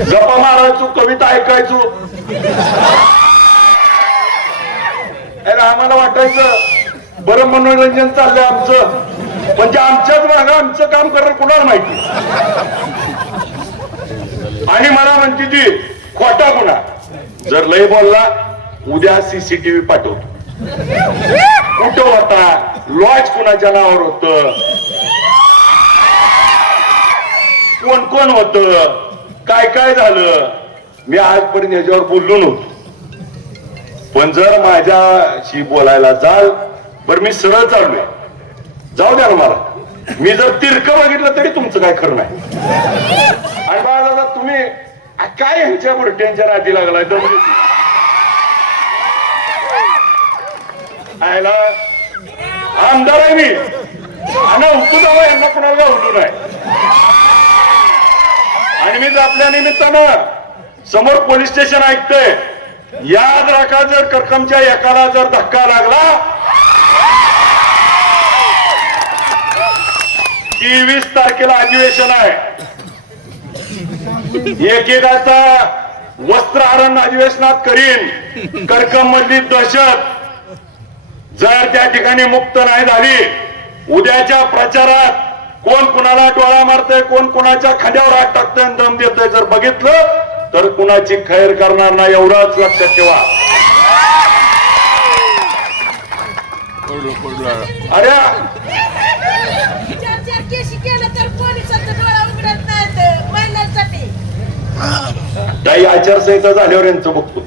गप्पा मारायचो, कविता ऐकायचो. आम्हाला वाटायचं बरं मनोरंजन चाललंय आमचं, म्हणजे आमच्याच भागा आमचं काम करणं कुणाला माहिती. आणि मला म्हणते ती खोटा गुन्हा, जर लय बोलला उद्या सीसीटीव्ही पाठवतो. कुठं होता, लॉज कुणाच्या नावावर होत, कोण कोण होत, काय काय झालं, मी आजपर्यंत याच्यावर बोललो नव्हतो. पण जर माझ्याशी बोलायला जाल, बरं मी सरळ चाललोय, जाऊ द्या ना मला. मी जर तिरकं बघितलं तरी तुमचं काय खरं नाही. आणि बाळा तुम्ही काय ह्यांच्या बुरट्यांच्या नादी लागलाय आयला. आमदार आहे मी, आणि उठू जावं यांना कुणाला उठू नाही. आणि मी आपल्या निमित्तानं समोर पोलीस स्टेशन ऐकतोय. याद राखा, जर करकमच्या एकाला जर धक्का लागला 23 तारखेला अधिवेशन आहे. एकेकाचा वस्त्रहरण अधिवेशनात करीन. करकम मधली दहशत जर त्या ठिकाणी मुक्त नाही झाली, उद्याच्या प्रचारात कोण कुणाला डोळा मारतय, कोण कुणाच्या खांद्यावर हात टाकतोय, दम देतोय, जर बघितलं तर कुणाची खैर करणार नाही, एवढंच लक्षात ठेवा. अरे काही आचारसंहिता झाल्यावर यांचं बघतो.